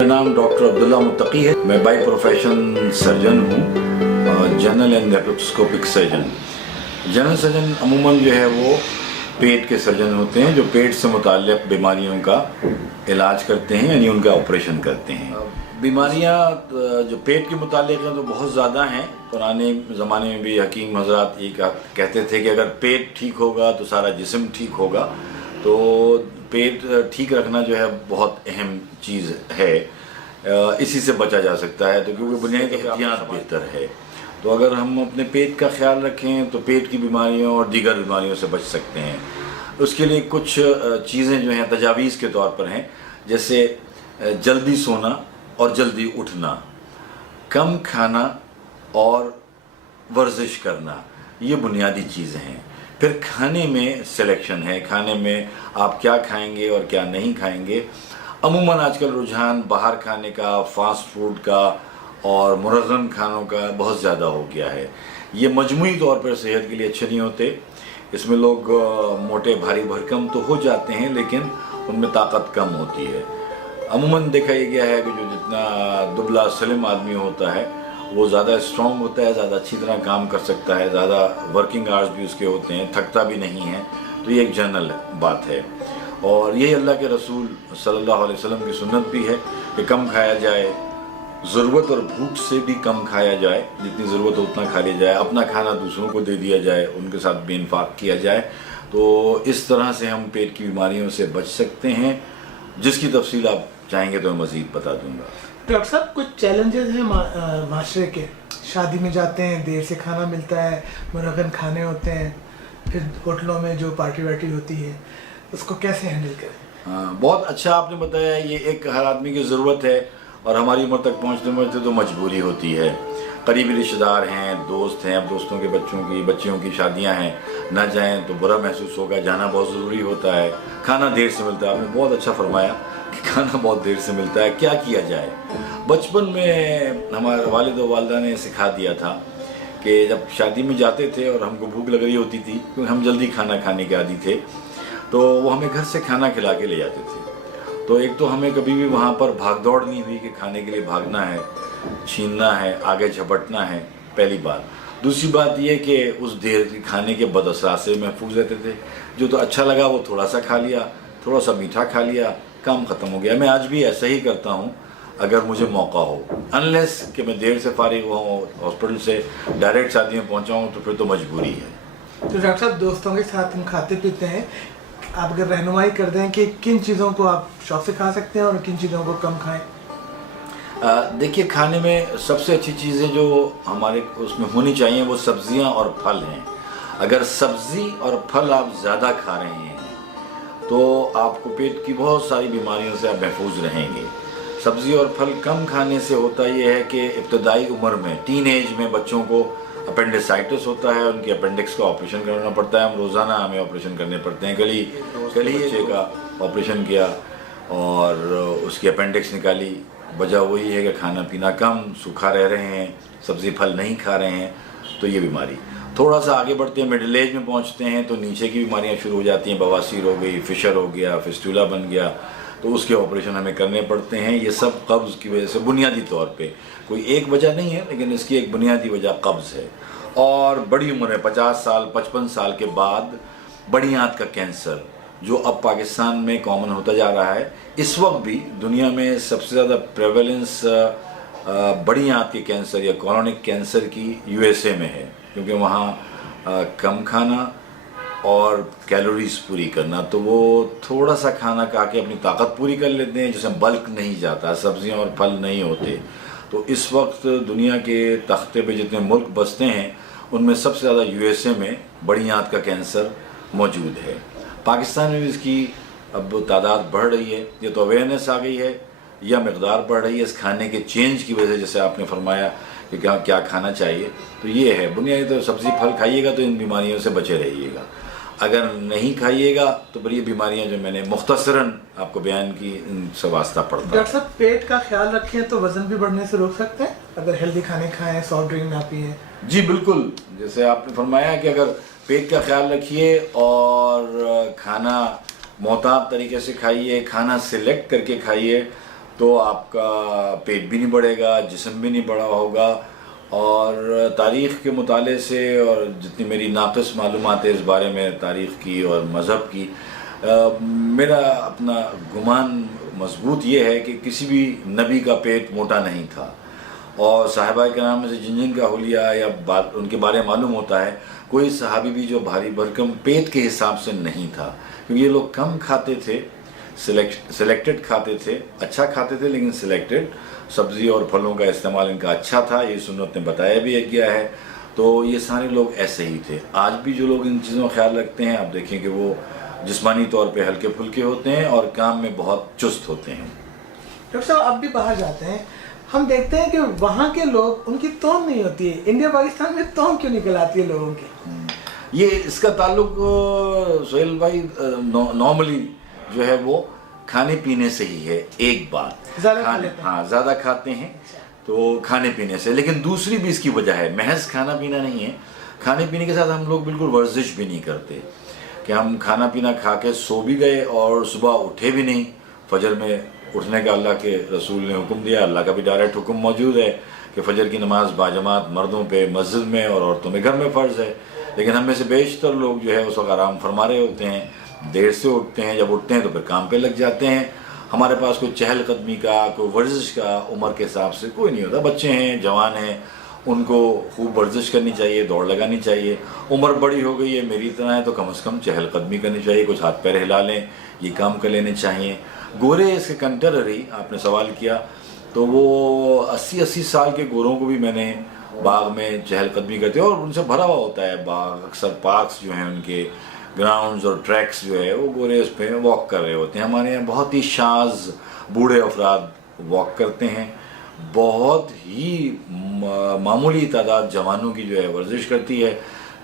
मेरा नाम डॉक्टर अब्दुल्ला मुत्तकी है। मैं बाई प्रोफेशन सर्जन हूँ, general and laparoscopic surgeon. General surgeon अमूमन जो है वो पेट के सर्जन होते हैं जो पेट से मुताल्लिक़ बीमारियों का इलाज करते हैं, यानी उनका ऑपरेशन करते हैं। बीमारियाँ जो पेट के मुताल्लिक़ हैं तो बहुत ज़्यादा हैं। पुराने ज़माने में भी हकीम हज़रात ये कहते थे कि अगर पेट ठीक होगा तो सारा जिस्म ठीक होगा। तो पेट ठीक रखना जो है बहुत अहम चीज़ है, इसी से बचा जा सकता है। तो क्योंकि बुनियादी एहतियात बेहतर है, तो अगर हम अपने पेट का ख्याल रखें तो पेट की बीमारियों और दीगर बीमारियों से बच सकते हैं। उसके लिए कुछ चीज़ें जो हैं तजावीज़ के तौर पर हैं, जैसे जल्दी सोना और जल्दी उठना, कम खाना और वर्जिश करना, ये बुनियादी चीज़ें हैं। फिर खाने में सिलेक्शन है, खाने में आप क्या खाएंगे और क्या नहीं खाएंगे। अमूमन आजकल रुझान बाहर खाने का, फास्ट फूड का और मुरग़्ग़म खानों का बहुत ज़्यादा हो गया है। ये मजमूई तौर पर सेहत के लिए अच्छे नहीं होते। इसमें लोग मोटे भारी भरकम तो हो जाते हैं, लेकिन उनमें ताकत कम होती है। अमूमन देखा ये गया है कि जो जितना दुबला सलिम आदमी होता है वो ज़्यादा स्ट्रॉन्ग होता है, ज़्यादा अच्छी तरह काम कर सकता है, ज़्यादा वर्किंग आवर्स भी उसके होते हैं, थकता भी नहीं है। तो ये एक जनरल बात है, और यही अल्लाह के रसूल सल्लल्लाहु अलैहि वसल्लम की सुन्नत भी है कि कम खाया जाए, ज़रूरत और भूख से भी कम खाया जाए, जितनी ज़रूरत हो उतना खा लिया जाए, अपना खाना दूसरों को दे दिया जाए, उनके साथ भी इंफाक किया जाए। तो इस तरह से हम पेट की बीमारियों से बच सकते हैं, जिसकी तफसील आप चाहेंगे तो मैं मज़ीद बता दूँगा। डॉक्टर साहब, कुछ चैलेंजेस हैं माशरे के। शादी में जाते हैं, देर से खाना मिलता है, मुरग़्ग़म खाने होते हैं, फिर होटलों में जो पार्टी वार्टी होती है, उसको कैसे हैंडल करें? हाँ, बहुत अच्छा आपने बताया। ये एक हर आदमी की ज़रूरत है, और हमारी उम्र तक पहुँचते तो मजबूरी होती है। करीबी रिश्तेदार हैं, दोस्त हैं, अब दोस्तों के बच्चियों की शादियां हैं, ना जाएं तो बुरा महसूस होगा, जाना बहुत ज़रूरी होता है। खाना देर से मिलता है, आपने बहुत अच्छा फरमाया कि खाना बहुत देर से मिलता है, क्या किया जाए। बचपन में हमारे वालिद और वालिदा ने सिखा दिया था कि जब शादी में जाते थे और हमको भूख लग रही होती थी, क्योंकि हम जल्दी खाना खाने के आदी थे, तो वो हमें घर से खाना खिला के ले जाते थे। तो एक तो हमें कभी भी वहाँ पर भाग दौड़ नहीं हुई कि खाने के लिए भागना है, छीनना है, आगे झपटना है, पहली बात। दूसरी बात ये कि उस देर के खाने के बदअसरात से महफूज रहते थे। जो तो अच्छा लगा वो थोड़ा सा खा लिया, थोड़ा सा मीठा खा लिया, काम ख़त्म हो गया। मैं आज भी ऐसा ही करता हूँ अगर मुझे मौका हो, अनलेस कि मैं देर से फारिग हुआ हूँ, हॉस्पिटल से डायरेक्ट शादी में पहुँचा हूँ, तो फिर तो मजबूरी है। तो डॉक्टर साहब, दोस्तों के साथ हम खाते पीते हैं, आप अगर रहनुमाई कर दें कि किन चीज़ों को आप शौक से खा सकते हैं और किन चीज़ों को कम खाएं? देखिए, खाने में सबसे अच्छी चीज़ें जो हमारे उसमें होनी चाहिए वो सब्जियां और फल हैं। अगर सब्ज़ी और फल आप ज़्यादा खा रहे हैं तो आपको पेट की बहुत सारी बीमारियों से आप महफूज रहेंगे। सब्ज़ी और फल कम खाने से होता ये है कि इब्तदाई उम्र में, टीन एज में बच्चों को अपेंडिसाइटिस होता है, उनके अपेंडिक्स का ऑपरेशन करना पड़ता है। हम रोज़ाना हमें ऑपरेशन करने पड़ते हैं। कल ही बच्चे का ऑपरेशन किया और उसकी अपेंडिक्स निकाली। वजह वही है कि खाना पीना कम, सूखा रह रहे हैं, सब्ज़ी फल नहीं खा रहे हैं, तो ये बीमारी। थोड़ा सा आगे बढ़ते हैं, मिडिल एज में पहुंचते हैं तो नीचे की बीमारियां शुरू हो जाती हैं। बवासीर हो गई, फिशर हो गया, फिस्टूला बन गया, तो उसके ऑपरेशन हमें करने पड़ते हैं। ये सब कब्ज़ की वजह से, बुनियादी तौर पे कोई एक वजह नहीं है, लेकिन इसकी एक बुनियादी वजह कब्ज़ है। और बड़ी उम्र है, 50 साल 55 साल के बाद बड़ी आंत का कैंसर, जो अब पाकिस्तान में कॉमन होता जा रहा है। इस वक्त भी दुनिया में सबसे ज़्यादा प्रेवलेंस बड़ी आंत के कैंसर या कॉलोनिक कैंसर की यूएसए में है, क्योंकि वहाँ कम खाना और कैलोरीज पूरी करना, तो वो थोड़ा सा खाना खा के अपनी ताकत पूरी कर लेते हैं, जिसमें बल्क नहीं जाता, सब्जियां और फल नहीं होते। तो इस वक्त दुनिया के तख्ते पे जितने मुल्क बसते हैं उनमें सबसे ज़्यादा यूएसए में बड़ी आंत का कैंसर मौजूद है। पाकिस्तान में भी इसकी अब तादाद बढ़ रही है। ये तो अवेयरनेस आ गई है या मकदार बढ़ रही है इस खाने के चेंज की वजह से, जैसे आपने फरमाया कि क्या खाना चाहिए। तो ये है बुनियादी, तो सब्ज़ी फल खाइएगा तो इन बीमारियों से बचे रहिएगा। अगर नहीं खाइएगा तो बड़ी बीमारियां जो मैंने मुख्तसरन आपको बयान की, इनसे वास्ता पड़ता है। डॉक्टर साहब, पेट का ख्याल रखें तो वज़न भी बढ़ने से रोक सकते हैं अगर हेल्दी खाने खाएं, सॉफ्ट ड्रिंक ना पिए? जी बिल्कुल, जैसे आपने फरमाया कि अगर पेट का ख्याल रखिए और खाना मोहतात तरीके से खाइए, खाना सिलेक्ट करके खाइए, تو آپ کا پیٹ بھی نہیں بڑھے گا، جسم بھی نہیں بڑا ہوگا. اور تاریخ کے مطالعے سے اور جتنی میری ناقص معلومات ہے اس بارے میں تاریخ کی اور مذہب کی، میرا اپنا گمان مضبوط یہ ہے کہ کسی بھی نبی کا پیٹ موٹا نہیں تھا. اور صحابہ کرام میں سے جن جن کا حلیہ یا ان کے بارے معلوم ہوتا ہے، کوئی صحابی بھی جو بھاری بھرکم پیٹ کے حساب سے نہیں تھا، کیونکہ یہ لوگ کم کھاتے تھے، سلیکٹڈ کھاتے تھے، اچھا کھاتے تھے لیکن سلیکٹڈ. سبزی اور پھلوں کا استعمال ان کا اچھا تھا، یہ سنت نے بتایا بھی گیا ہے. تو یہ سارے لوگ ایسے ہی تھے. آج بھی جو لوگ ان چیزوں کا خیال رکھتے ہیں، آپ دیکھیں کہ وہ جسمانی طور پہ ہلکے پھلکے ہوتے ہیں اور کام میں بہت چست ہوتے ہیں. ڈاکٹر صاحب آپ بھی باہر جاتے ہیں، ہم دیکھتے ہیں کہ وہاں کے لوگ، ان کی توم نہیں ہوتی ہے. انڈیا پاکستان میں توم کیوں نکل آتی ہے لوگوں کی؟ یہ اس کا تعلق سہیل بھائی نارملی جو ہے وہ کھانے پینے سے ہی ہے. ایک بات زیادہ کھاتے ہیں تو کھانے پینے سے، لیکن دوسری بھی اس کی وجہ ہے. محض کھانا پینا نہیں ہے، کھانے پینے کے ساتھ ہم لوگ بالکل ورزش بھی نہیں کرتے، کہ ہم کھانا پینا کھا کے سو بھی گئے اور صبح اٹھے بھی نہیں. فجر میں اٹھنے کا اللہ کے رسول نے حکم دیا، اللہ کا بھی ڈائریکٹ حکم موجود ہے کہ فجر کی نماز باجماعت مردوں پہ مسجد میں اور عورتوں میں گھر میں فرض ہے. لیکن ہم میں سے بیشتر لوگ جو ہے اس وقت آرام فرما رہے ہوتے ہیں، دیر سے اٹھتے ہیں. جب اٹھتے ہیں تو پھر کام پہ لگ جاتے ہیں. ہمارے پاس کوئی چہل قدمی کا، کوئی ورزش کا عمر کے حساب سے کوئی نہیں ہوتا. بچے ہیں، جوان ہیں، ان کو خوب ورزش کرنی چاہیے، دوڑ لگانی چاہیے. عمر بڑی ہو گئی ہے میری طرح ہے تو کم از کم چہل قدمی کرنی چاہیے، کچھ ہاتھ پیر ہلا لیں، یہ کام کر لینے چاہیے. گورے اس کے کنٹرری آپ نے سوال کیا تو وہ 80 سال کے گوروں کو بھی میں نے باغ میں چہل قدمی کرتے ہیں اور ان سے بھرا ہوا ہوتا ہے باغ. اکثر پارکس جو ہیں ان کے گراؤنڈز اور ٹریکس جو ہے وہ گورے اس پہ واک کر رہے ہوتے ہیں. ہمارے یہاں بہت ہی شاذ بوڑھے افراد واک کرتے ہیں. بہت ہی معمولی تعداد جوانوں کی جو ہے ورزش کرتی ہے.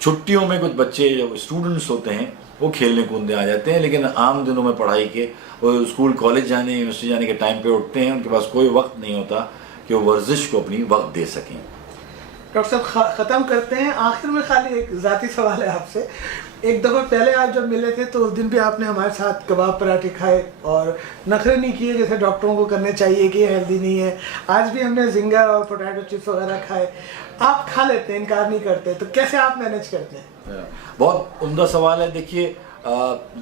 چھٹیوں میں کچھ بچے جو اسٹوڈنٹس ہوتے ہیں وہ کھیلنے کودنے آ جاتے ہیں، لیکن عام دنوں میں پڑھائی کے وہ اسکول کالج جانے یونیورسٹی جانے کے ٹائم پہ اٹھتے ہیں. ان کے پاس کوئی وقت نہیں ہوتا کہ وہ ورزش کو اپنی وقت دے سکیں. ڈاکٹر صاحب ختم کرتے ہیں. آخر میں خالی ایک ذاتی سوال ہے آپ سے. ایک دفعہ پہلے آپ جب ملے تھے تو اس دن بھی آپ نے ہمارے ساتھ کباب پراٹھے کھائے اور نخرے نہیں کیے جیسے ڈاکٹروں کو کرنے چاہیے کہ یہ ہیلدی نہیں ہے. آج بھی ہم نے زنگر اور پوٹیٹو چپس وغیرہ کھائے. آپ کھا لیتے ہیں، انکار نہیں کرتے، تو کیسے آپ مینیج کرتے ہیں؟ بہت عمدہ سوال ہے. دیکھیے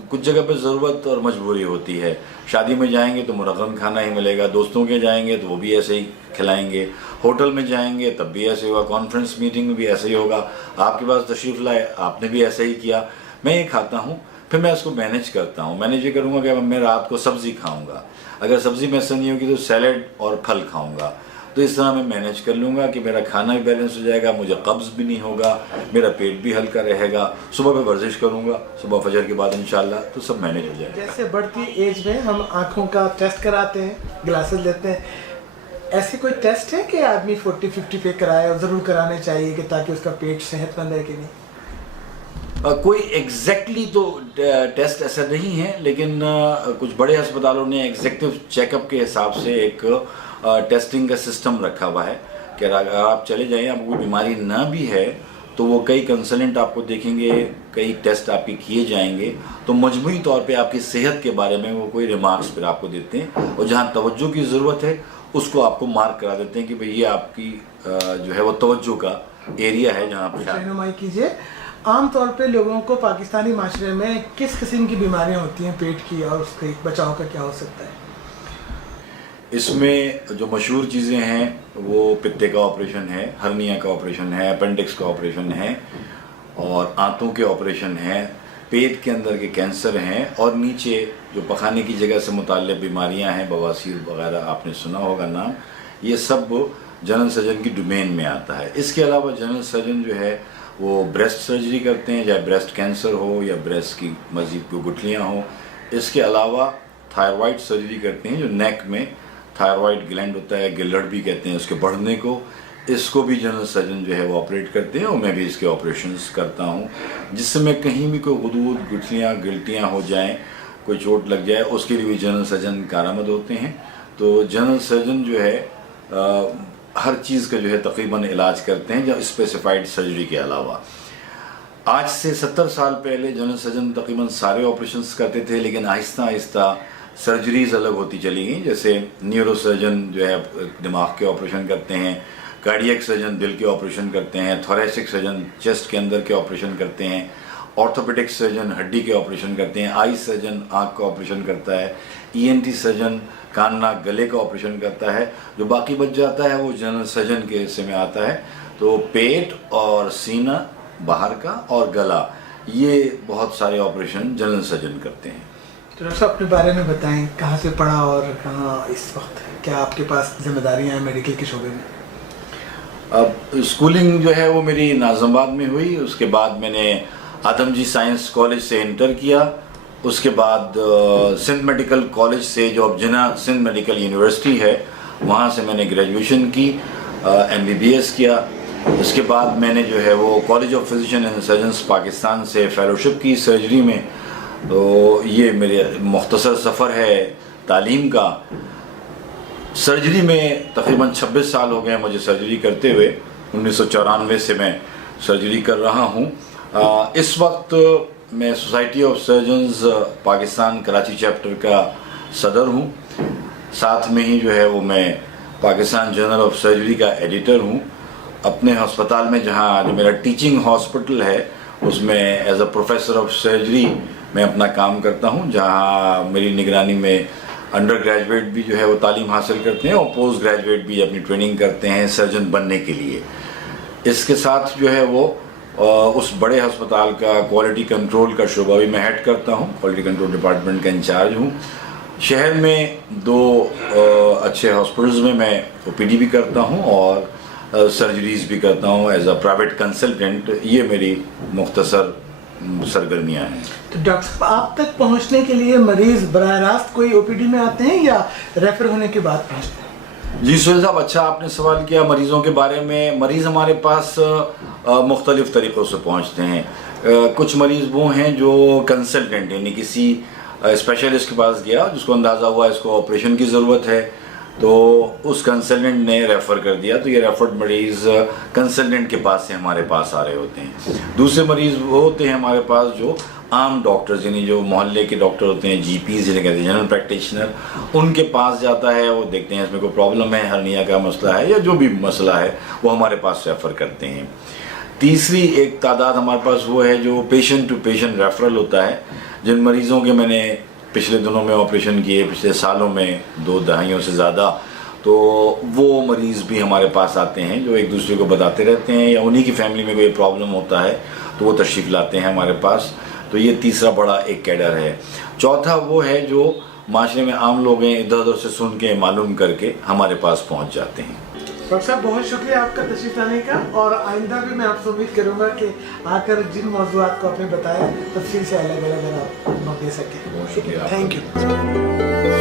کچھ جگہ پہ ضرورت اور مجبوری ہوتی ہے. شادی میں جائیں گے تو مرغن کھانا ہی ملے گا، دوستوں کے جائیں گے تو وہ بھی ایسے ہی کھلائیں گے، ہوٹل میں جائیں گے تب بھی ایسے ہوگا، کانفرنس میٹنگ میں بھی ایسے ہی ہوگا. آپ کے پاس تشریف لائے، آپ نے بھی ایسا ہی کیا. میں یہ کھاتا ہوں، پھر میں اس کو مینیج کرتا ہوں. مینیج یہ کروں گا کہ میں رات کو سبزی کھاؤں گا، اگر سبزی میسر نہیں ہوگی تو سیلڈ اور پھل کھاؤں گا. تو اس طرح میں مینیج کر لوں گا کہ میرا کھانا بھی بیلنس ہو جائے گا، مجھے قبض بھی نہیں ہوگا، میرا پیٹ بھی ہلکا رہے گا. صبح میں ورزش کروں گا، صبح فجر کے بعد انشاءاللہ، تو سب مینیج ہو جائے گا. جیسے بڑھتی ایج میں ہم آنکھوں کا ٹیسٹ کراتے ہیں، گلاسز لیتے ہیں، ایسے کوئی ٹیسٹ ہے کہ آدمی 40-50 پہ کرائے اور ضرور کرانے چاہیے کہ تاکہ اس کا پیٹ صحت مند ہے کہ نہیں؟ کوئی ایگزیکٹلی تو ٹیسٹ ایسا نہیں ہے، لیکن کچھ بڑے ہسپتالوں نے ایگزیکٹو چیک اپ کے حساب سے ایک ٹیسٹنگ کا سسٹم رکھا ہوا ہے کہ اگر آپ چلے جائیں، آپ کو کوئی بیماری نہ بھی ہے تو وہ کئی کنسلنٹ آپ کو دیکھیں گے، کئی ٹیسٹ آپ کے کیے جائیں گے، تو مجموعی طور پہ آپ کی صحت کے بارے میں وہ کوئی ریمارکس پھر آپ کو دیتے ہیں، اور جہاں توجہ کی ضرورت ہے اس کو آپ کو مارک کرا دیتے ہیں کہ بھئی یہ آپ کی جو ہے وہ توجہ کا ایریا ہے جہاں پہ رہنمائی کیجیے. عام طور پہ لوگوں کو پاکستانی معاشرے میں کس قسم کی بیماریاں ہوتی ہیں پیٹ کی، اور اس کے بچاؤ کا کیا ہو سکتا ہے؟ اس میں جو مشہور چیزیں ہیں وہ پتے کا آپریشن ہے، ہرنیا کا آپریشن ہے، اپینڈکس کا آپریشن ہے، اور آنتوں کے آپریشن ہیں، پیٹ کے اندر کے کینسر ہیں، اور نیچے جو پخانے کی جگہ سے متعلق بیماریاں ہیں، بواسیر وغیرہ آپ نے سنا ہوگا نام. یہ سب جنرل سرجن کی ڈومین میں آتا ہے. اس کے علاوہ جنرل سرجن جو ہے وہ بریسٹ سرجری کرتے ہیں، چاہے بریسٹ کینسر ہو یا بریسٹ کی مزید کوئی گٹھلیاں ہوں. اس کے علاوہ تھائرائڈ سرجری کرتے ہیں، جو نیک میں تھائرائڈ گلینڈ ہوتا ہے، گلڑ بھی کہتے ہیں اس کے بڑھنے کو، اس کو بھی جنرل سرجن جو ہے وہ آپریٹ کرتے ہیں، اور میں بھی اس کے آپریشنز کرتا ہوں. جس سے میں کہیں بھی کوئی غدود، گٹھلیاں، گلٹیاں ہو جائیں، کوئی چوٹ لگ جائے، اس کے لیے بھی جنرل سرجن کارآمد ہوتے ہیں. تو جنرل سرجن جو ہے ہر چیز کا جو ہے تقریباً علاج کرتے ہیں، جو اسپیسیفائڈ سرجری کے علاوہ. آج سے 70 سال پہلے جنرل سرجن تقریباً سارے آپریشنز کرتے تھے، لیکن آہستہ آہستہ सर्जरीज अलग होती चली गई, जैसे न्यूरो सर्जन जो है दिमाग के ऑपरेशन करते हैं, कार्डियक सर्जन दिल के ऑपरेशन करते हैं, थोरेसिक सर्जन चेस्ट के अंदर के ऑपरेशन करते हैं, ऑर्थोपेडिक सर्जन हड्डी के ऑपरेशन करते हैं, आई सर्जन आँख का ऑपरेशन करता है, ENT सर्जन कान नाक गले का ऑपरेशन करता है, जो बाकी बच जाता है वो जनरल सर्जन के हिस्से में आता है। तो पेट और सीना बाहर का और गला, ये बहुत सारे ऑपरेशन जनरल सर्जन करते हैं। तो डॉक्टर साहब अपने बारे में बताएं, कहाँ से पढ़ा और कहाँ इस वक्त क्या आपके पास जिम्मेदारियाँ हैं मेडिकल के शोबे में? अब स्कूलिंग जो है वो मेरी नाज़िमाबाद में हुई, उसके बाद मैंने आदमजी साइंस कॉलेज से इंटर किया, उसके बाद सिंध मेडिकल कॉलेज से जो अब जिना सिंध मेडिकल यूनिवर्सिटी है वहाँ से मैंने ग्रेजुएशन की, MBBS किया। उसके बाद मैंने जो है वो college of physician and surgeons Pakistan से फेलोशिप की सर्जरी में। तो ये मेरे मुख्तसर सफ़र है तालीम का। सर्जरी में तकरीबन 26 साल हो गए मुझे सर्जरी करते हुए, 1994 से मैं सर्जरी कर रहा हूँ। इस वक्त मैं society of surgeons Pakistan Karachi chapter का सदर हूँ, साथ में ही जो है वो मैं पाकिस्तान जर्नल ऑफ सर्जरी का एडिटर हूँ। अपने अस्पताल में जहाँ जो मेरा टीचिंग हॉस्पिटल है उसमें as a professor of surgery मैं अपना काम करता हूँ, जहाँ मेरी निगरानी में अंडर ग्रेजुएट भी जो है वो तालीम हासिल करते हैं और पोस्ट ग्रेजुएट भी अपनी ट्रेनिंग करते हैं सर्जन बनने के लिए। इसके साथ जो है वो उस बड़े अस्पताल का क्वालिटी कंट्रोल का शोबा भी मैं हेड करता हूँ, क्वालिटी कंट्रोल डिपार्टमेंट का इंचार्ज हूँ। शहर में 2 अच्छे हॉस्पिटल्स में मैं OPD भी करता हूँ और सर्जरीज भी करता हूँ एज अ प्राइवेट कंसल्टेंट। ये मेरी मुख्तसर सरगर्मियाँ हैं। तो डॉक्टर साहब आप तक पहुंचने के लिए मरीज बराह रास्त कोई OPD में आते हैं या रेफर होने के बाद पहुंचते हैं? जी सुहेल साहब, अच्छा आपने सवाल किया मरीज़ों के बारे में। मरीज़ हमारे पास मुख्तलिफ़ तरीक़ों से पहुंचते हैं। कुछ मरीज़ वो हैं जो कंसल्टेंट यानी किसी स्पेशलिस्ट के पास गया जिसको अंदाज़ा हुआ इसको ऑपरेशन की ज़रूरत है, तो उस कंसल्टेंट ने रेफ़र कर दिया, तो ये रेफर्ड मरीज़ कंसल्टेंट के पास से हमारे पास आ रहे होते हैं। दूसरे मरीज़ वो होते हैं हमारे पास जो आम डॉक्टर्स यानी जो मोहल्ले के डॉक्टर होते हैं, GPs जिन्हें कहते हैं जनरल प्रैक्टिशनर, उनके पास जाता है। वो देखते हैं इसमें कोई प्रॉब्लम है, हर्निया का मसला है या जो भी मसला है वो हमारे पास रेफ़र करते हैं। तीसरी एक तादाद हमारे पास वो है जो पेशेंट टू पेशेंट रेफरल होता है, जिन मरीज़ों के मैंने पिछले दिनों में ऑपरेशन किए, पिछले सालों में 2 दहाइयों से ज़्यादा, तो वो मरीज़ भी हमारे पास आते हैं जो एक दूसरे को बताते रहते हैं या उन्हीं की फैमिली में कोई प्रॉब्लम होता है तो वो तशरीफ़ लाते हैं हमारे पास। तो ये तीसरा बड़ा एक कैडर है। चौथा वो है जो माशरे में आम लोग हैं, इधर उधर से सुन के मालूम करके हमारे पास पहुंच जाते हैं। डॉक्टर साहब बहुत शुक्रिया आपका तशरीफ लाने का, और आइंदा भी मैं आपसे उम्मीद करूंगा कि आकर जिन मौज़ूआत को आपने बताया तफसील से अलग अलग आप दे सकें। बहुत शुक्रिया। Thank you.